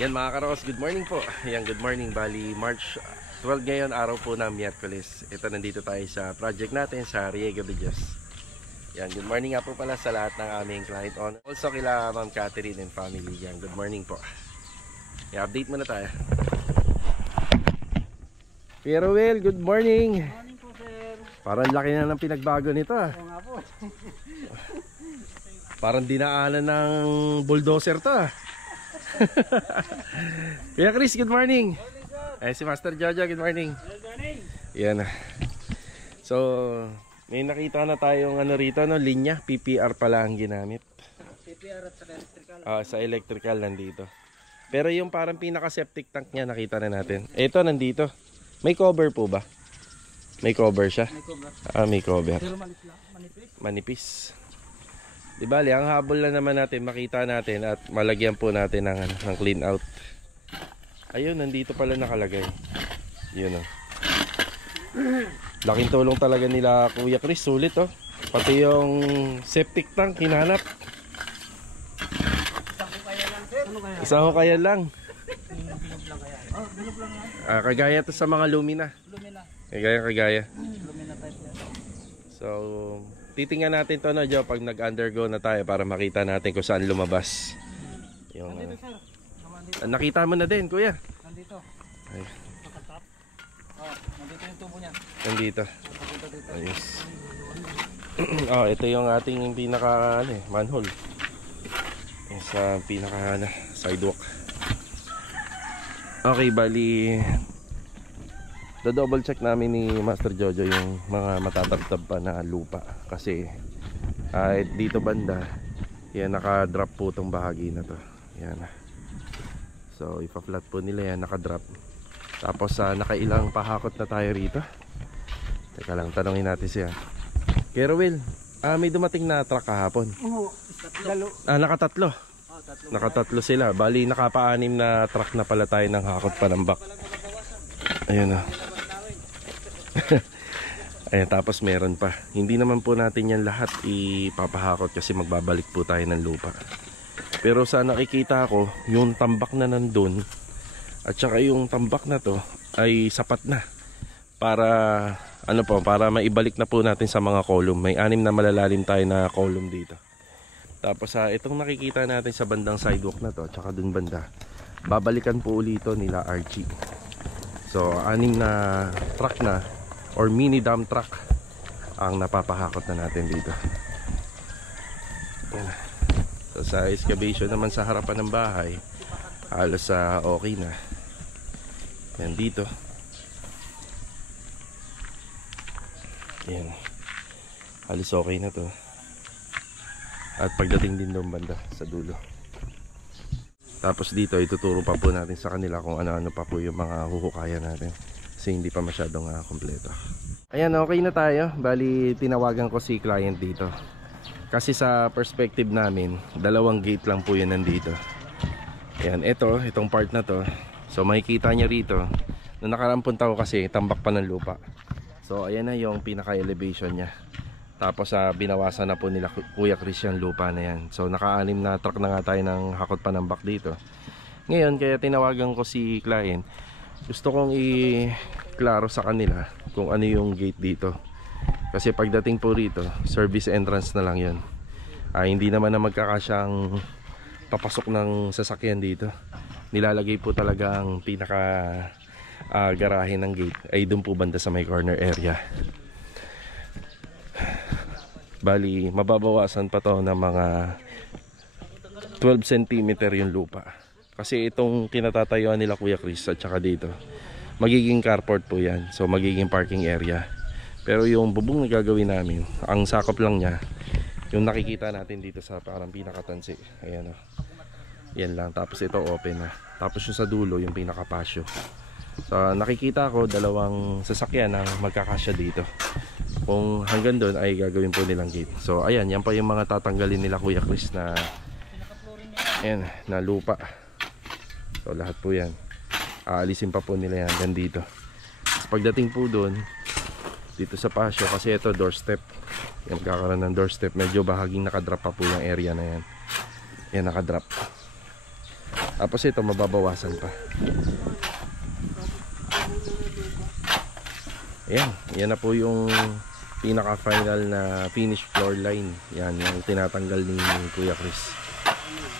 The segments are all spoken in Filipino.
Yan mga karos, good morning po. Yan, good morning. Bali, March 12 ngayon, araw po ng Miyerkules. Ito, nandito tayo sa project natin sa Riega Villas. Yan, good morning nga po pala sa lahat ng aming client on. Also kila Ma'am Catherine and family. Yan, good morning po. Yan, update muna tayo. Pero Will, good morning. Good morning po, sir. Parang laki na ng pinagbago nito ah. Oo nga po. Parang dinaanan ng bulldozer to ah. Kuya Chris, good morning. Si Master Jojo, good morning. Good morning. Yan. So, may nakita na tayong ano rito, no, linya, PPR pala ang ginamit. PPR at sa electrical. Sa electrical nandito. Pero yung parang pinaka-septic tank niya nakita na natin. Ito nandito. May cover po ba? May cover siya? May cover. May cover. Pero manipis. Manipis. Di bali, ang habol na naman natin, makita natin at malagyan po natin ng clean out. Ayun, nandito pala nakalagay. Yun o. Laking tulong talaga nila Kuya Chris, sulit oh. Pati yung septic tank, hinanap. Isang hukaya lang. Bilog lang kaya. Oh, bilog lang yan. Kagaya to sa mga Lumina. Lumina. Kagaya. Lumina type yan. So, titingnan natin to no, Joe, pag nag-undergo na tayo para makita natin kung saan lumabas. Yung, Nandito, sir. Nandito. nakita mo na din, Kuya. Nandito. Ay, Nakatap. Oh, nandito yung tubo niya. nandito. Nandito dito. Ayos. Ito yung ating pinaka manhole. Yung sa pinaka sidewalk. Okay, bali double check namin ni Master Jojo yung mga matatabtab pa na lupa kasi dito banda yan, naka-drop po itong bahagi na to. Yan. So ipa-flat po nila yan, naka-drop. Tapos nakailang pahakot na tayo rito. Teka lang, tanongin natin siya. Kerwil, may dumating na truck kahapon. Oo. Lalo. Nakatatlo. Oh, tatlo. Nakatatlo sila. Bali, nakapa-anim na truck na pala tayo ng hakot panambak. Ayun o. Ayan, tapos meron pa. Hindi naman po natin yan lahat ipapahakot kasi magbabalik po tayo ng lupa. Pero sa nakikita ko, yung tambak na nandun at saka yung tambak na to ay sapat na para para maibalik na po natin sa mga column. May 6 na malalalim tayo na column dito. Tapos itong nakikita natin sa bandang sidewalk na to at saka dun banda, babalikan po ulito nila Archie. So 6 na truck na or mini dump truck ang napapahakot na natin dito. Yan. So sa excavation naman sa harapan ng bahay, halos okay na. Yan dito. Yan. Halos okay na to. At pagdating din doon banda sa dulo. Tapos dito ituturo pa po natin sa kanila kung ano-ano pa po yung mga huhukaya natin. Kasi hindi pa masyadong kompleto. Ayan, okay na tayo. Bali, tinawagan ko si client dito. Kasi sa perspective namin, 2 gate lang po yun nandito. Ayan, itong part na to. So makikita niya rito. Noong nakaraang punta ko kasi, tambak pa ng lupa. So ayan na yung pinaka-elevation niya. Tapos binawasan na po nila Kuya Chris yung lupa na yan. So naka-6 na truck na nga tayo ng hakot panambak dito. Ngayon, kaya tinawagan ko si client. Gusto kong i-klaro sa kanila kung ano yung gate dito. Kasi pagdating po rito, service entrance na lang yun. Hindi naman na magkakasyang papasok ng sasakyan dito. Nilalagay po talaga ang pinaka garahe ng gate ay doon po banda sa may corner area. Bali, mababawasan pa to ng mga 12 cm yung lupa. Kasi itong kinatatayuan nila Kuya Chris at saka dito, magiging carport po yan. So magiging parking area. Pero yung bubong na gagawin namin, ang sakop lang niya, yung nakikita natin dito sa parang pinakatansi. Ayan o. Yan lang. Tapos ito open na. Tapos yung sa dulo, yung pinakapasyo. So nakikita ko 2 sasakyan ang magkakasya dito. Kung hanggang doon ay gagawin po nilang gate. So ayan, yan pa yung mga tatanggalin nila Kuya Chris na ayan, na lupa. So lahat po yan aalisin pa po nila yan hanggang dito. Pagdating po doon dito sa pasyo, kasi ito doorstep, yan, magkakaroon ng doorstep. Medyo bahaging nakadrop pa po yung area na yan. Yan, nakadrop. Tapos ito mababawasan pa. Ayan, yan na po yung pinaka final na finish floor line. Yan yung tinatanggal ni Kuya Chris.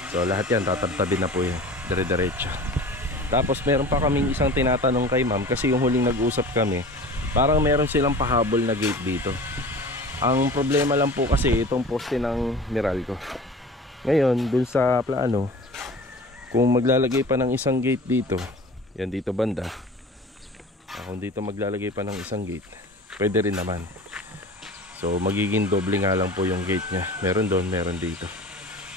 So lahat yan tatabtabin na po yan, dire-diretso. Tapos meron pa kaming isang tinatanong kay ma'am, kasi yung huling nag-usap kami, parang meron silang pahabol na gate dito. Ang problema lang po kasi itong poste ng Meralco. Ngayon dun sa plano, kung maglalagay pa ng isang gate dito, yan dito banda, kung dito maglalagay pa ng isang gate, pwede rin naman. So magiging doble nga lang po yung gate nya. Meron doon, meron dito.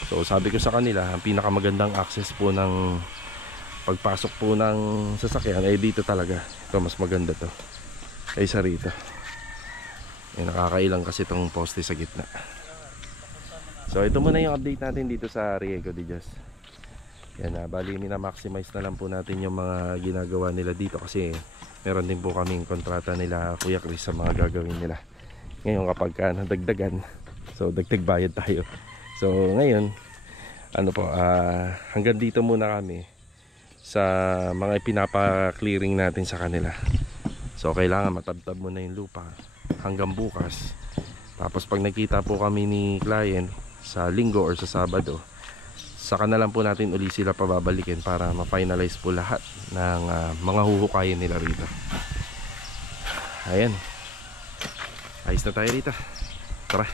So sabi ko sa kanila, ang pinakamagandang access po ng pagpasok po ng sasakyan ay dito talaga. Ito mas maganda to kaysa rito. Nakakailang kasi itong poste sa gitna. So ito muna yung update natin dito sa Riego de Dios. Yan na, bali mina-maximize na lang po natin yung mga ginagawa nila dito, kasi meron din po kaming kontrata nila Kuya Chris sa mga gagawin nila. Ngayon kapag ka nadagdagan, so dagdag bayad tayo. So ngayon ano po, hanggang dito muna kami sa mga pinapa-clearing natin sa kanila. So kailangan matabtab muna yung lupa hanggang bukas. Tapos pag nakita po kami ni client sa linggo or sa Sabado, saka na lang po natin uli sila pababalikin para ma-finalize po lahat ng mga huhukayin nila rito. Ayan, ayos na tayo rito. Tara.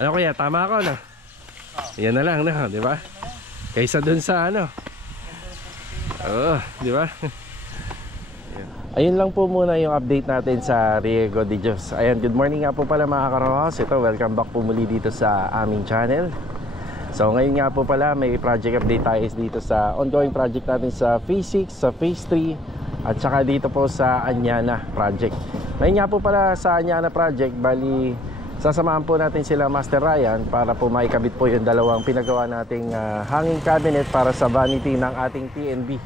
Ano kaya, tama ako na? Yan na lang na, di ba? Kaysa dun sa ano. Oo, di ba? Ayun lang po muna yung update natin sa Riego de Dios. Ayan, good morning nga po pala mga karohas. Ito, welcome back po muli dito sa aming channel. So ngayon nga po pala may project update tayo dito sa ongoing project natin sa Phase 6, sa Phase 3, at saka dito po sa Anyana project. Ngayon nga po pala sa Anyana project, bali sasamahan po natin sila Master Ryan para po maikabit po yung dalawang pinagawa nating hanging cabinet para sa vanity ng ating TNB.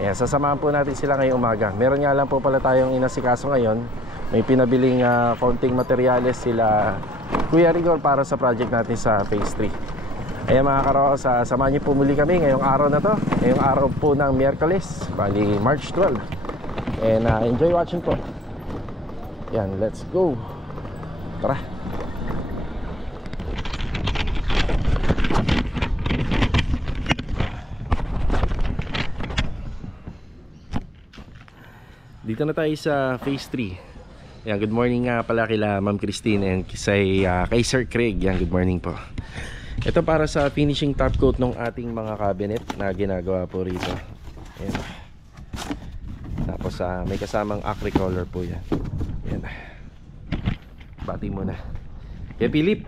Ayan, sasamahan po natin sila ngayong umaga. Meron nga lang po pala tayong inasikaso ngayon. May pinabiling konting materyales sila Kuya Rigor para sa project natin sa Phase 3. Ayan mga karoos, samahan niyo po muli kami ngayong araw na to. Ngayong araw po ng Miyerkules, bali March 12. And enjoy watching po. Ayan, let's go. Tara. Dito na tayo sa Phase 3. Yan, good morning nga pala kila Ma'am Christine and kay Sir Craig. Yan, good morning po. Ito para sa finishing top coat ng ating mga cabinet na ginagawa po rito. Yan. Tapos may kasamang acrylic color po yan. Yan. Bati muna. Kaya Philip,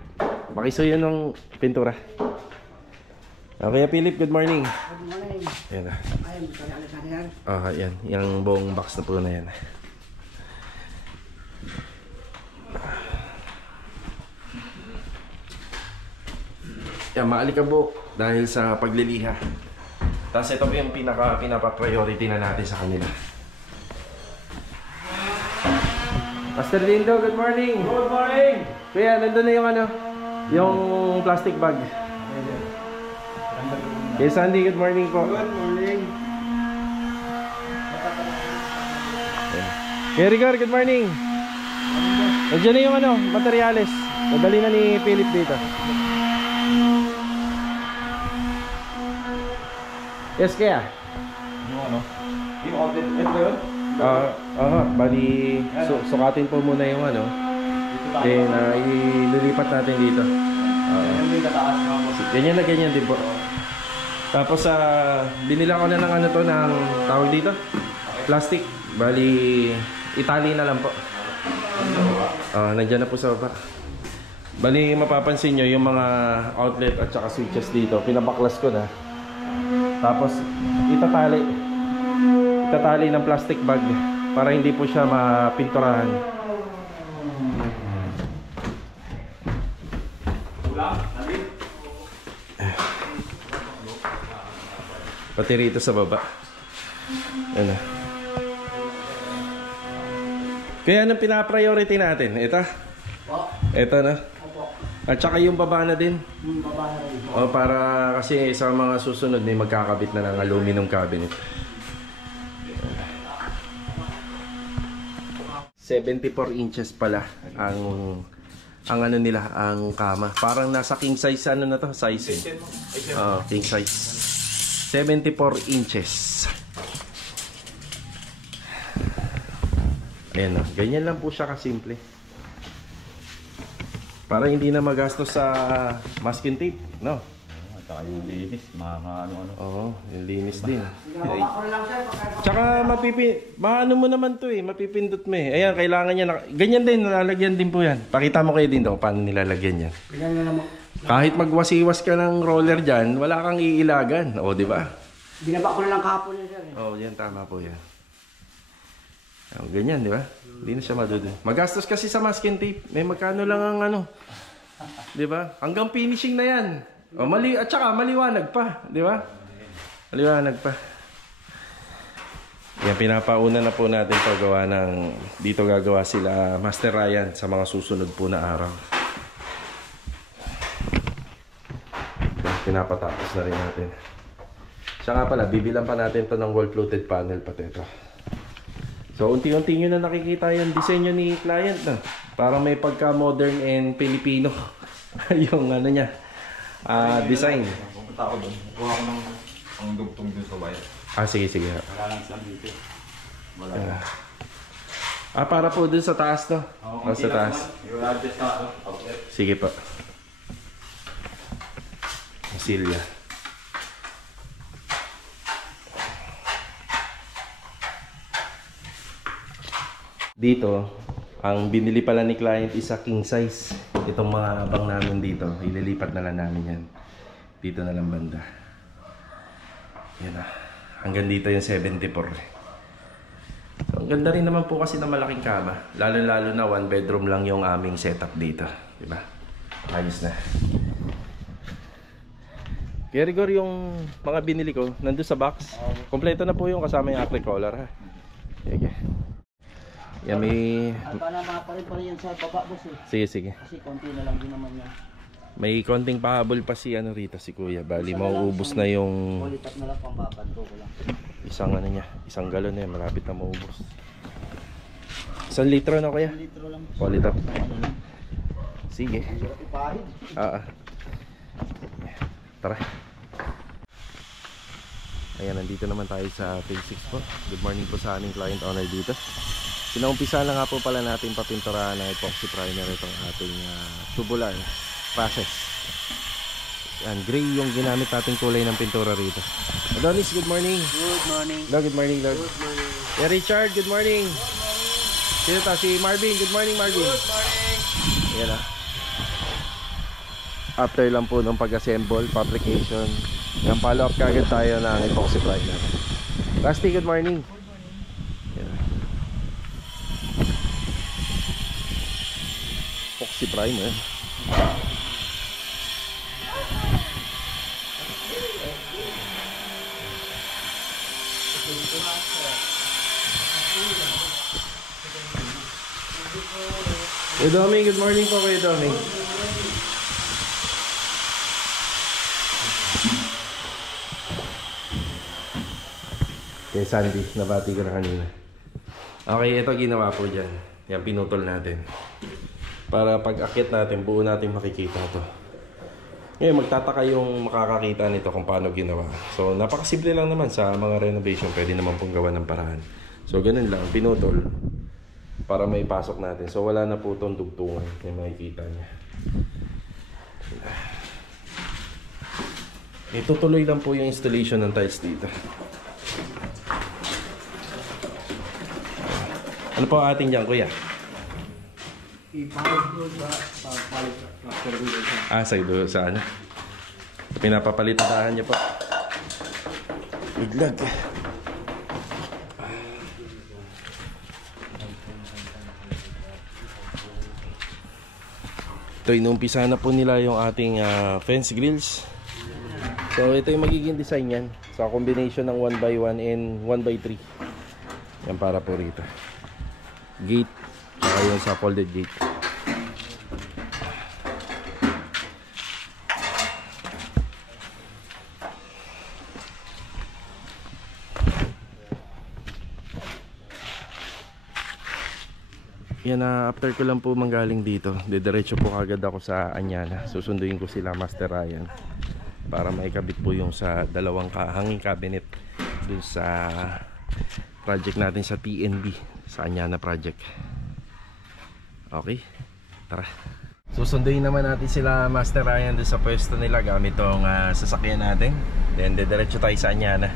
pakisuyo ng pintura. Kaya Philip, good morning. Good morning. Ayan na. Ayun, yan. Yan. Yung buong box na po na yan. Yan, maalikabok dahil sa pagliliha. Tapos ito po yung pinapa-priority na natin sa kanila. Master Lindo, good morning! Good morning! Kuya, nandun na yung yung plastic bag. Kay Sandy, good morning po. Good morning! Kay Rigor, good morning! Nandiyan na yung materyales. Nadali na ni Philip dito. Yes, kaya? Yung yung outlet, ito yun? Bali, sukatin po muna yung then ililipat natin dito. Ganyan na ganyan din po. Tapos binila ko na ng ng tawag dito, plastic. Bali, itali na lang po. Nandiyan na po sa baba. Bali, mapapansin nyo yung mga outlet at saka switches dito, pinabaklas ko na. Tapos itatali ng plastic bag para hindi po siya mapinturahan. Pati rito sa baba. Ayan na. Kaya anong pina-priority natin? Ito? Ito na. At saka yung baba na din. Yung baba na rin. O para kasi sa mga susunod may magkakabit na ng aluminum cabinet. 74 inches pala ang ano nila, ang kama. Parang nasa king size ano na to, size. King size. 74 inches. Ayan o, ganyan lang po siya kasimple. Para hindi na magastos sa masking tape, no? At saka yung linis, ano. Oo, yung linis din. Ginagawa ko na lang sir. Tsaka maano mo naman to eh, mapipindot mo eh. Ayan, kailangan niya, ganyan din, nalalagyan din po yan. Pakita mo kayo din daw, paano nilalagyan yan. Ganyan na naman. Kahit magwasiwas ka ng roller dyan, wala kang iilagan. O, di ba? Ginaba ko na lang kahapon yun sir. Oo, yan, tama po yan. O, ganyan, di ba? Hindi na siya madudu. Magastos kasi sa masking tape. May magkano lang ang ano. Di ba? Hanggang finishing na yan. O, at saka maliwanag pa. Di ba? Maliwanag pa. Yan, pinapauna na po natin paggawa ng... Dito gagawa sila Master Ryan sa mga susunod po na araw. Yan, pinapatapos na rin natin. Siya nga pala, bibilang pa natin to ng wall-fluted panel pati ito. So, unti-unti nyo na nakikita yung disenyo ni client na. Parang may pagka-modern and Filipino yung ano niya, design. Pupunta ako doon. Kuha ko ng ang dugtong dun sa wire. Sige, sige. Wala lang siyang dito. Wala. Para po dun sa taas to. Oo, Sa taas. I-adjust na ako. Okay. Sige pa. Silya. Dito, ang binili pala ni client is a king size. Itong mga bang namin dito, ililipat na lang namin yan. Dito na lang banda. Yan na. Hanggang dito yung 74. So, ang ganda rin naman po kasi na malaking kama. Lalo-lalo na one bedroom lang yung aming setup dito. Diba? Ayos na. Kaya Rigor, yung mga binili ko, nandun sa box. Kompleto na po yung kasama yung acrylic color ha. Sige. Yan may... Para maparin pa rin yan sa baba boss eh. Sige, sige. Kasi konti na lang din naman yan. May konting pahabol pa si ano rito si Kuya. Bali mauubos na yung Kulipat na lang pang babanto ko lang. isang ano niya, isang galon na yan, malapit na maubos. 1 litro na Kuya? 1 litro lang. Quality. Sige. Hirap ipahid. Tara. Ayan, nandito naman tayo sa phase 6 po. Good morning po sa aming client owner dito. Pinaumpisa na nga po pala natin papinturahan ng epoxy primer itong ating tubular process. Yan, gray yung ginamit nating kulay ng pintura rito. Adonis, good morning. Good morning. Lord, good morning, Lord. Good morning. Yeah, Richard, good morning. Sino ta? Si Marvin, good morning, Marvin. Good morning. Yan na. After lang po ng pag-assemble, fabrication, yung follow-up kagad tayo ng epoxy primer. Rusty, good morning. Yan. Epoxy primer. Kuya Doming, good morning po Kuya Doming. Kay Sandy, nabati ko na kanina. Okay, ito ginawa po dyan. Yan, pinutol natin. Para pag akit natin, buo natin makikita to. Ngayon, magtataka yung makakakita nito kung paano ginawa. So, napakasimple lang naman sa mga renovation. Pwede naman pong gawa ng paraan. So, ganun lang, pinutol. Para may pasok natin. So, wala na po itong dugtungan. Yung makikita niya. Itutuloy lang po yung installation ng tiles dito. Ano po ating dyan, Kuya? Ipahid ko sa palit plaster wheel. Sa ano? Pinapapalitahan niya po. Biglag. Ito, inumpisa na po nila yung ating fence grills. So, ito yung magiging design yan. Sa combination ng 1x1 and 1x3. Yan para po rito. Gate. Saka yung sa folded gate. Yan na, after ko lang po manggaling dito, didiretso po agad ako sa Anyana. Susunduin ko sila Master Ryan para maikabit po yung sa dalawang hanging cabinet dun sa project natin sa TNB, sa Anyana project. Okay, tara. Susunduin naman natin sila Master Ryan dun sa pwesto nila gamit tong sasakyan natin. Then didiretso tayo sa Anyana.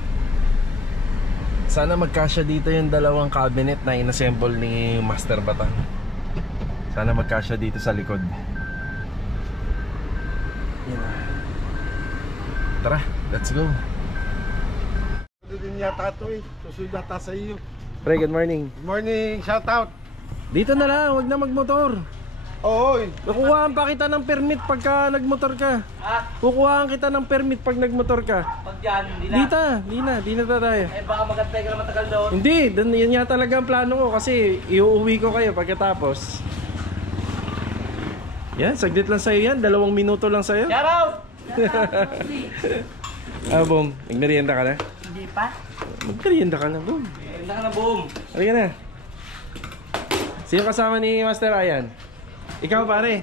Sana magkasya dito yung dalawang cabinet na inassemble ni Master Batang. Sana magkasya dito sa likod. Yan. Tara, let's go. Din yata ito eh. Susunod yata sa iyo. Pre, good morning. Good morning, shout out. Dito na lang, wag na magmotor. Oy. Kukuhaan pa kita ng permit pagka nagmotor ka. Ha? Kukuhaan kita ng permit pag nagmotor ka. Pag dyan, hindi na. Di na tayo. Eh baka magantay ka na matagal doon. Hindi, yan nga talaga ang plano ko kasi iuuwi ko kayo pagkatapos. Yan, saglit lang sa'yo yan. 2 minuto lang sa'yo. Shout out! Boom. Nagmerienda ka na? Hindi pa. Magmerienda ka na, boom. Ganda ka na, boom. Halika na. Sino kasama ni Master Ryan? Ikaw pare?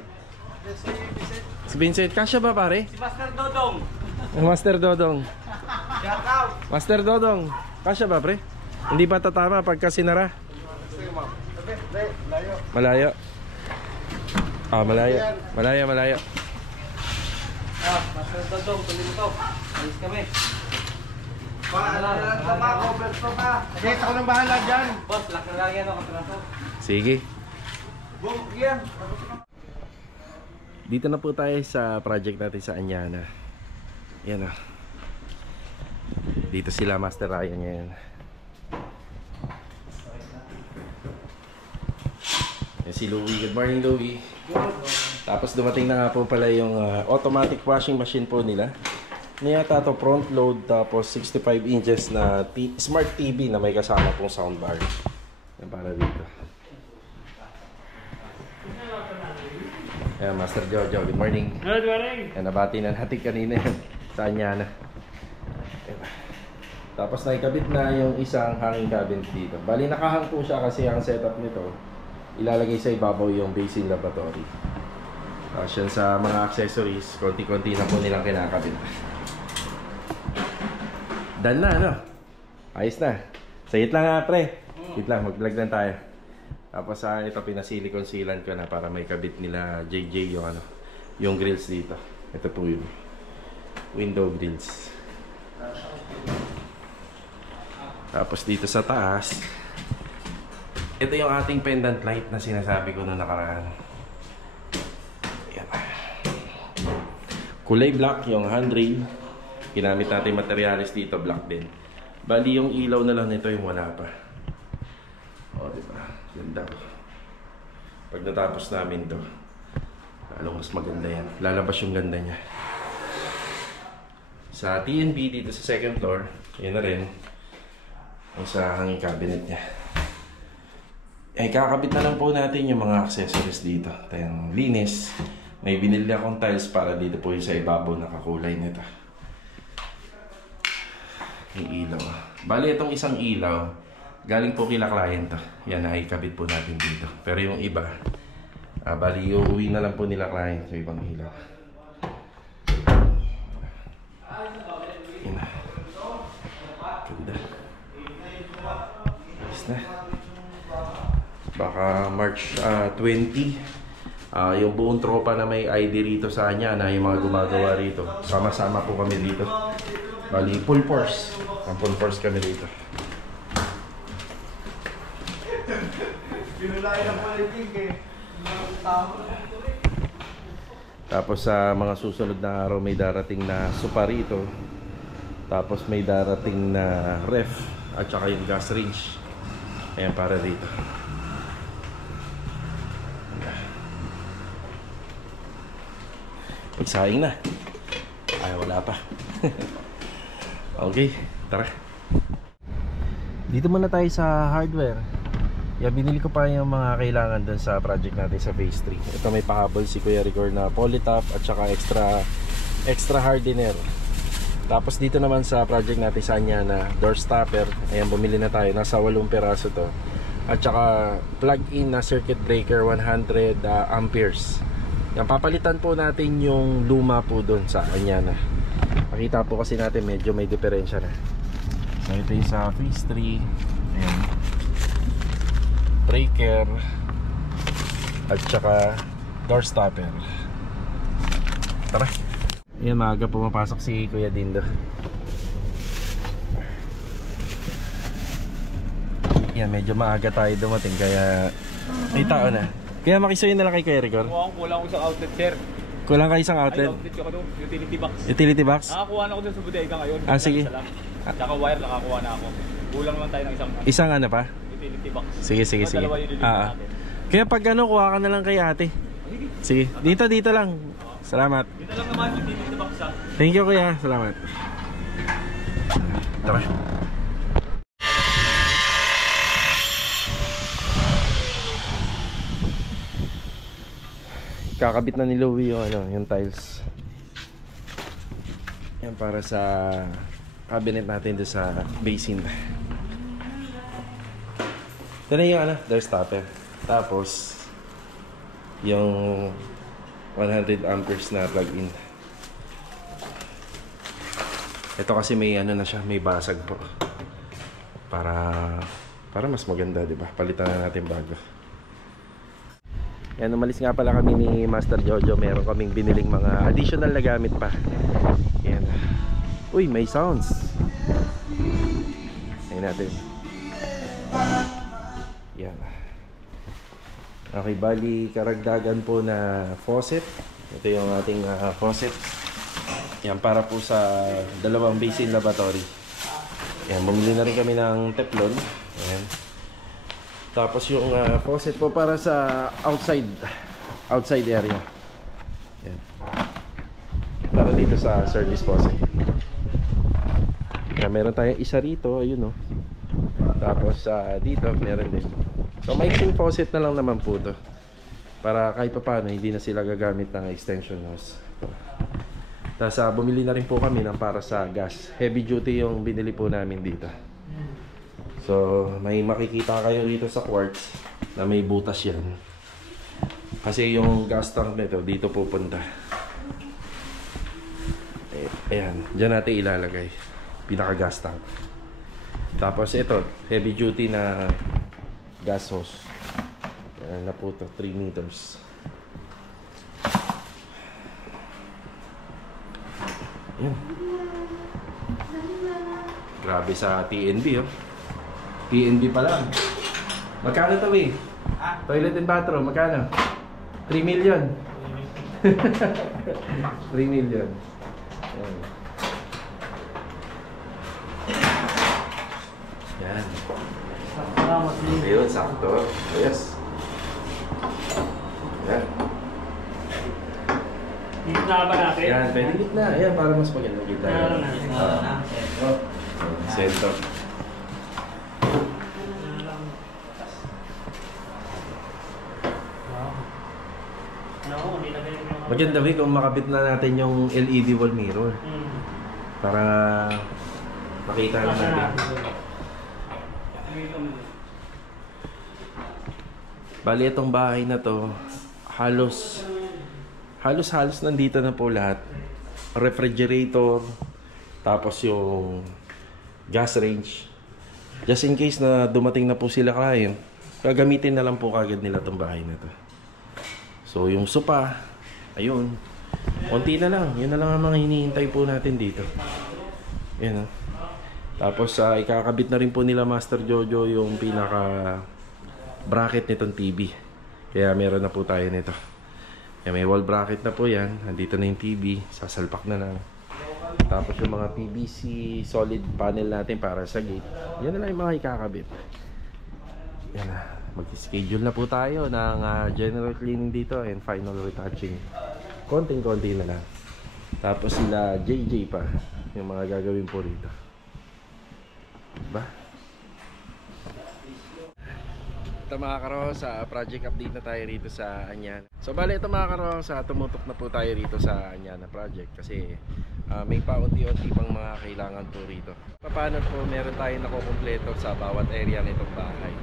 Si Vincent. Kasya ba pare? Si Master Dodong. Master Dodong. Shout out! Master Dodong. Kasya ba pre? Hindi ba tatama pagka sinara? Malayo. Malayo. Malayo. Master Dodong, tuloy mo to. Alis kami. Yes, ako nang bahala dyan. Boss, lak na lang yan ako katraso. Sige. Boom, yan. Dito na po tayo sa project natin sa Anyana. Yan o. Dito sila Master Ryan ngayon. Yan si Louie. Good morning Louie. Tapos dumating na nga po pala yung automatic washing machine po nila. Niyata to front load tapos 65 inches na smart TV na may kasama pong soundbar. Yan para dito. Ayan, Master Jojo, good morning. Good morning. Yan, nabati na natin kanina yan sa Anyana. Tapos naikabit na yung isang hanging cabinet dito. Bali nakahang po siya kasi ang setup nito ilalagay sa ibabaw yung basin lavatory. Tapos yan sa mga accessories, konti-konti na po nilang kinakabit. Done na, ano? Ayos na. Sayit lang nga, pre. Wait lang, mag-vlog lang tayo. Tapos ito pinasilicone sealant ko na para may kabit nila JJ yung yung grills dito. Ito po yung window grills. Tapos dito sa taas, ito yung ating pendant light na sinasabi ko nung nakaraan. Ayan. Kulay black yung handrail. Ginamit natin materials dito, black din. Bali yung ilaw na lang nito yung wala pa. O, diba? Ganda ko. Pag natapos namin to, lalong mas maganda yan. Lalabas yung ganda niya. Sa TNB dito sa second floor, yan na rin. Yung sa hanging cabinet niya. Kakabit na lang po natin yung mga accessories dito. Tayong linis. May binili akong tiles para dito po yung sa ibabaw na kakulay nito. Yung ilaw. Bali itong isang ilaw, galing po kila client to. Yan ay kabit po natin dito. Pero yung iba, bali uuwi na lang po nila client yung ibang ilaw. Yan na. Ganda. Ayos na. Baka March 20. Yung buong tropa na may ID rito sa Anyana, yung mga gumagawa rito. Sama-sama po kami dito. Bali, full force. Ang full force kami dito. Tapos sa mga susunod na araw may darating na sopa rito. Tapos may darating na ref at saka yung gas range. Ayan para dito. Pagsaing na. Ay wala pa. Okay, tara. Dito muna tayo sa hardware. Binili ko pa yung mga kailangan dun sa project natin sa phase 3. Ito may pahabol si Kuya Rigor na polytop at saka extra hardener. Tapos dito naman sa project natin sa Anyana, door stopper. Ayan, bumili na tayo. Nasa 8 peraso to. at saka plug-in na circuit breaker 100 amperes. Yan, papalitan po natin yung luma po doon sa kanya na. Makita po kasi natin medyo may diferensya na. So ito yung sa phase 3. Ayan. Breaker at saka door stopper. Tara. Ayan, maaga pumapasok si Kuya Dindo. Yan, medyo maaga tayo dumating kaya may tao na. Kaya makisuyo na lang kay Kuya Rigor. Kulang ko isang outlet, sir. Kulang ka isang Ay, outlet. outlet ko doon, utility box. Utility box? Nakakuha na ako doon sa bodega ngayon. Ah, sige. Isa lang. Tsaka wire, nakakuha na ako. Kulang lang tayo ng isang Isang ano pa? utility box. Sige, sige, sige. Dalawa yung deliver natin. Kaya pag ano, kuha ka na lang kay ate. Sige, dito lang. Salamat. Dito lang naman yung utility box ha. Thank you Kuya, salamat. Tara. Kakabit na ni Louie yung ano, yung tiles. Yan para sa cabinet natin doon sa basin. Ito na yung ano, door stopper. Tapos yung 100 amperes na plug-in. Ito kasi may ano na siya, may basag po. Para mas maganda, 'di ba? Palitan na natin bago. Yan, umalis nga pala kami ni Master Jojo. Meron kaming biniling mga additional na gamit pa. Yan. Uy, may sounds. Tingnan natin. Yan. Okay, bali karagdagan po na faucet. Ito yung ating faucet. Yan, para po sa dalawang basin lavatory. Yan, bumili na rin kami ng teflon. Yan. Tapos yung faucet po para sa outside area. Yan. Para dito sa service faucet. Yan, meron tayong isa rito, ayun oh. Tapos dito meron din. So mixing faucet na lang naman po to. Para kahit pa paano hindi na sila gagamit ng extension hose. Tapos bumili na rin po kami ng para sa gas. Heavy duty yung binili po namin dito. So may makikita kayo dito sa quartz na may butas yan. Kasi yung gas tank nito dito pupunta. Ayan, dyan natin ilalagay. Pinaka gas tank. Tapos ito, heavy duty na gas hose. Ayan na po ito, 3 meters. Ayan. Grabe sa TNB oh. TNB pa lang. Magkano to eh? Toilet and bathroom, magkano? 3 million. 3 million. Ayan. Yan. Ayun, sakto. Yes. Yan. Gitna ba natin? Yan, pwede gitna. Ayan, para mas maganda gitna. Oh, center. Maganda kung makabit na natin yung LED wall mirror. Para makita na natin. Bali itong bahay na to, halos nandito na po lahat. Refrigerator, tapos yung gas range. Just in case na dumating na po sila client, gagamitin na lang po kagad nila itong bahay na to. So yung sopa, ayun, konti na lang. Yun na lang ang mga hinihintay po natin dito. Yan o. Tapos ikakabit na rin po nila Master Jojo yung pinaka bracket nitong TV. Kaya meron na po tayo nito. Kaya may wall bracket na po yan. Nandito na yung TV. Sasalpak na lang. Tapos yung mga PVC solid panel natin para sa gate. Yan na lang yung mga ikakabit. Yan na. Mag-schedule na po tayo ng general cleaning dito and final retouching. Konting-konti na lang. Tapos sila JJ pa yung mga gagawin po rito. Diba? Ito mga karoon, sa project update na tayo rito sa Anyana. So bali ito mga karoon, sa tumutok na po tayo rito sa Anyana project. Kasi may paunti-unti pang mga kailangan po rito. Paano po meron tayong nakukumpleto sa bawat area nitong bahay.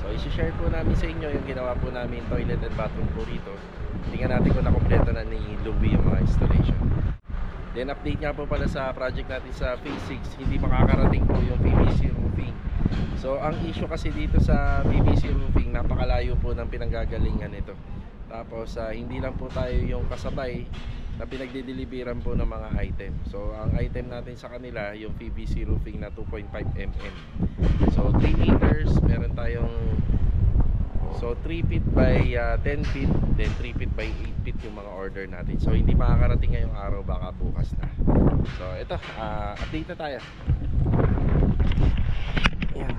So isi-share po namin sa inyo yung ginawa po namin toilet and bathroom po rito. Tingnan natin kung nakompleto na ni Louie yung mga installation. Then update nga po pala sa project natin sa Phase 6, hindi makakarating po yung PVC roofing. So ang issue kasi dito sa PVC roofing, napakalayo po ng pinanggagalingan nito. Tapos hindi lang po tayo yung kasabay na pinagdideliveran po ng mga item. So ang item natin sa kanila yung PVC roofing na 2.5 mm. So 3 meters, meron tayong 3 feet by 10 feet, then 3 feet by 8 feet yung mga order natin. So hindi makakarating ngayong araw, baka bukas na. So ito, update na tayo. Ayan.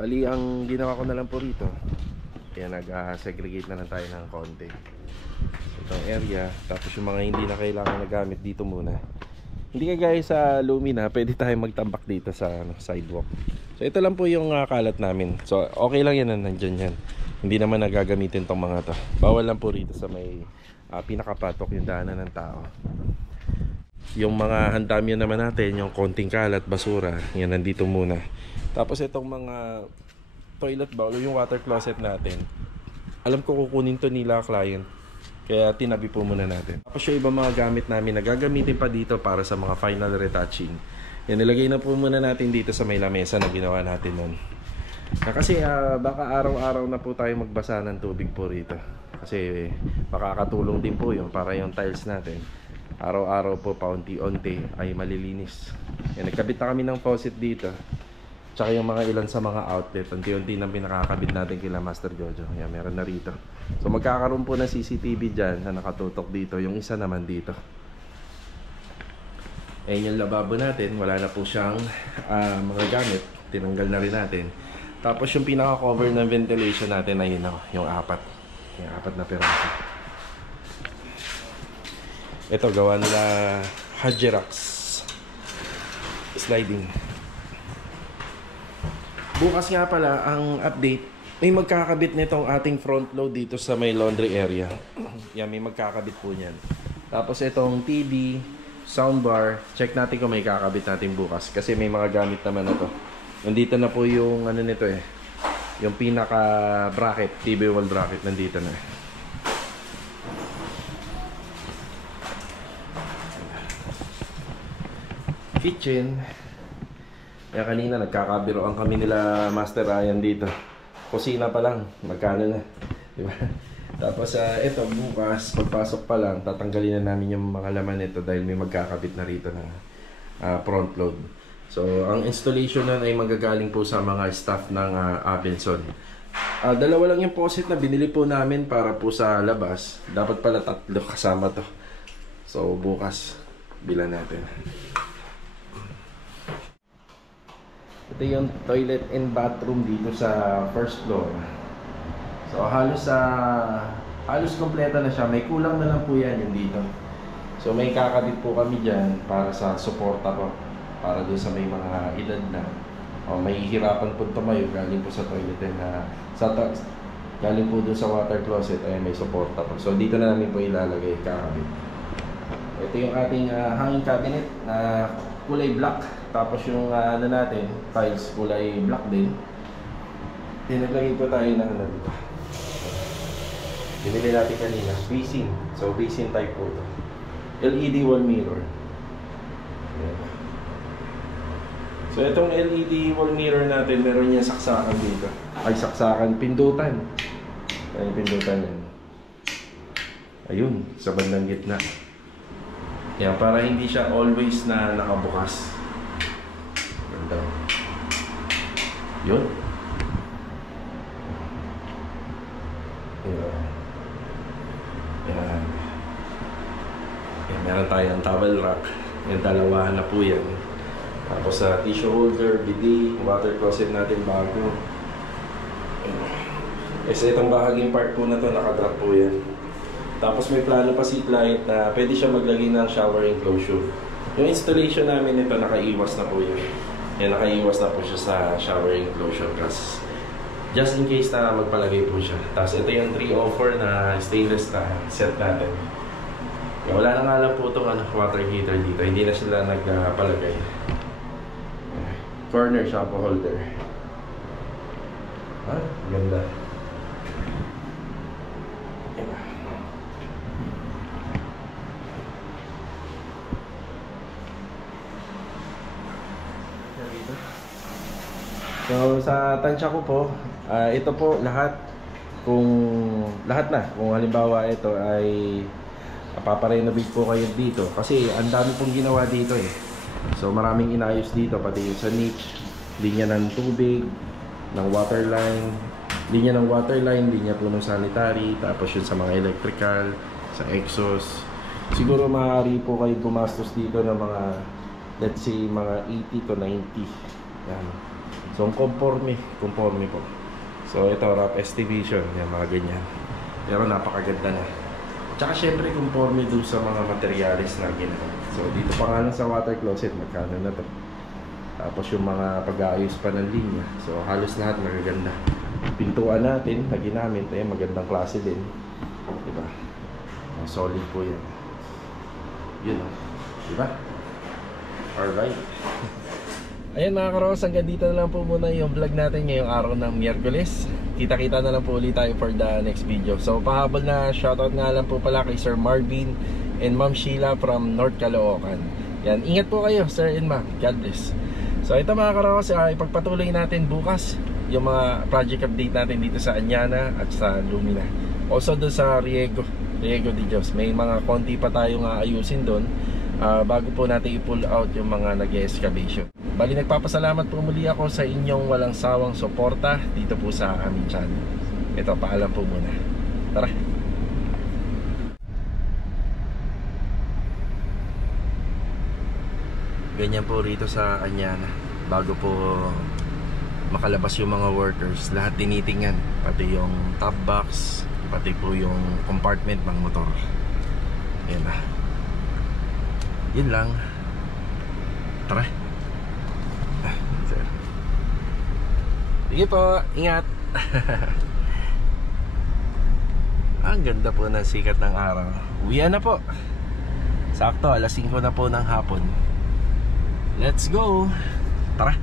Bali ang ginawa ko na lang po rito, kaya nag-segregate na lang tayo ng konti itong area, tapos yung mga hindi na kailangan na gamit dito muna. Hindi kagaya sa Lumina, pwede tayo magtambak dito sa sidewalk. So ito lang po yung kalat namin. So okay lang yan na nandyan yan. Hindi naman nagagamitin tong mga to. Bawal lang po rito sa may pinakapatok yung daanan ng tao. Yung mga handamyan naman natin, yung konting kalat, basura, yan nandito muna. Tapos itong mga toilet bowl, yung water closet natin, alam ko kukunin to nila client, kaya tinabi po muna natin. Tapos yung ibang mga gamit namin na gagamitin pa dito para sa mga final retouching, yan nilagay na po muna natin dito sa may lamesa na ginawa natin nun. Kasi baka araw-araw na po tayo magbasa ng tubig po rito, kasi makakatulong din po yung para yung tiles natin araw-araw po paunti-unti ay malilinis. Yan, nagkabit na kami ng faucet dito, tsaka yung mga ilan sa mga outlet, unti-unti nang pinakakabit natin kila Master Jojo. Yan, meron na rito. So magkakaroon po ng CCTV dyan na nakatutok dito. Yung isa naman dito. Ayan yung lababo natin. Wala na po siyang mga gamit. Tinanggal na rin natin. Tapos yung pinaka-cover ng ventilation natin, ayun na, yung apat. Yung apat na piraso. Ito, gawa nila Hajerox sliding. Bukas nga pala ang update, may magkakabit nitong ating front load dito sa may laundry area. Yan, may magkakabit po niyan. Tapos itong TV, soundbar, check natin kung may kakabit natin bukas. Kasi may mga gamit naman na to. Nandito na po yung ano nito eh. Yung pinaka bracket, TV wall bracket, nandito na. Kitchen. Kaya kanina nagkakabiroan kami nila Master Ryan dito. Kusina pa lang, magkano na, diba? Tapos ito bukas, pagpasok pa lang, tatanggalin na namin yung mga laman nito dahil may magkakabit na rito na front load. So ang installation nun ay magagaling po sa mga staff ng Abenson. Dalawa lang yung faucet na binili po namin para po sa labas. Dapat pala 3 kasama to. So bukas bilan natin. Ito yung toilet and bathroom dito sa first floor. So halos kompleto na siya. May kulang na lang po yan yung dito. So may kakabit po kami dyan para sa suporta po. Para doon sa may mga edad na may hihirapan po tumayo galing po sa toilet and galing po doon sa water closet ay may suporta po. So dito na namin po ilalagay kakabit. Ito yung ating hanging cabinet na kulay black. Tapos yung ano natin, tiles kulay black din. Naglagay po tayo ng ano dito. Binili natin kanina, basin. So basin type po ito. LED wall mirror. Ayan. So itong LED wall mirror natin, meron niya saksakan dito. Ay, saksakan, pindutan. Ayan, pindutan yan. Ayun, sa bandang gitna. Yan, para hindi siya always na nakabukas. Ganda. Yun. Yan. Yan, meron tayong towel rack. Yan, dalawahan na po yan. Tapos sa tissue holder, bidet, water closet natin bago. Kasi itong bahaging part po na to, nakadrop po yan. Tapos may plano pa si client na pwede siya maglagay ng shower enclosure. Yung installation namin nito, nakaiwas na po yun. Yan, nakaiwas na po siya sa shower enclosure kasi just in case na magpalagay po siya. Tapos ito yung 304 na stainless na set natin. Yan, wala na nga lang po itong water heater dito. Hindi na sila nagpalagay. Corner shampoo holder. Ganda. So sa tansya ko po, ito po lahat, kung lahat na, kung halimbawa ito ay paparenovate po kayo dito kasi ang dami pong ginawa dito eh. So maraming inayos dito, pati yung sa niche, linya ng tubig, ng water line, linya po ng sanitary, tapos yun sa mga electrical, sa exhaust. Siguro maaari po kayo gumastos dito ng mga, let's say mga 80 to 90. Yan. So conforme po. So ito rough estimation, yan mga ganyan. Pero napakaganda na. Tsaka syempre conforme doon sa mga materials na ginawa. So dito pa nga lang sa water closet, magkano na to. Tapos yung mga pag-aayos pa ng linya. So halos lahat magaganda. Pintuan natin na ginamit, magandang klase din. Diba? Solid po yan. Yun o. Diba? Alright. Ayan mga karos, hanggang dito na lang po muna yung vlog natin ngayong araw ng Miyerkules. Kita-kita na lang po ulit tayo for the next video. So pahabol na shoutout nga lang po pala kay Sir Marvin and Ma'am Sheila from North Caloocan. Yan, ingat po kayo Sir and Ma'am. God bless. So ito mga karos, ipagpatuloy natin bukas yung mga project update natin dito sa Anyana at sa Lumina. Also doon sa Riego de Dios, may mga konti pa tayong ayusin doon bago po natin i-pull out yung mga nag-excavation. Bali nagpapasalamat po muli ako sa inyong walang sawang suporta dito po sa aming channel. Ito, paalam po muna. Tara! Ganyan po rito sa Anyana. Bago po makalabas yung mga workers, lahat tinitingnan. Pati yung top box, pati po yung compartment ng motor. Yan na. Yun lang. Tara. Sige po, ingat. Ang ganda po ng sikat ng araw. Uwian na po. Sakto, alas 5 na po ng hapon. Let's go. Tara.